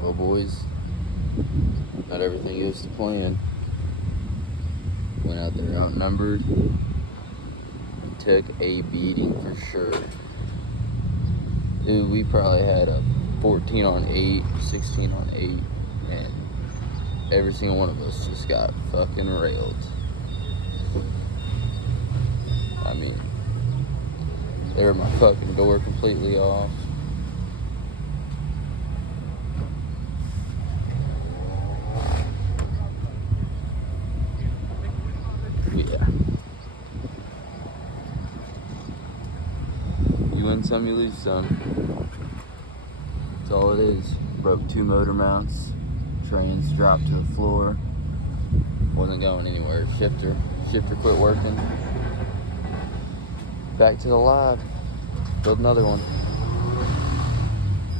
Well, boys, not everything goes to plan. Went out there outnumbered. Took a beating for sure. Dude, we probably had a 14 on 8, 16 on 8, and every single one of us just got fucking railed. I mean, they were my fucking door completely off. Yeah. You win some, you lose some. That's all it is. Broke 2 motor mounts. Trains dropped to the floor. Wasn't going anywhere. Shifter quit working. Back to the lab. Build another one.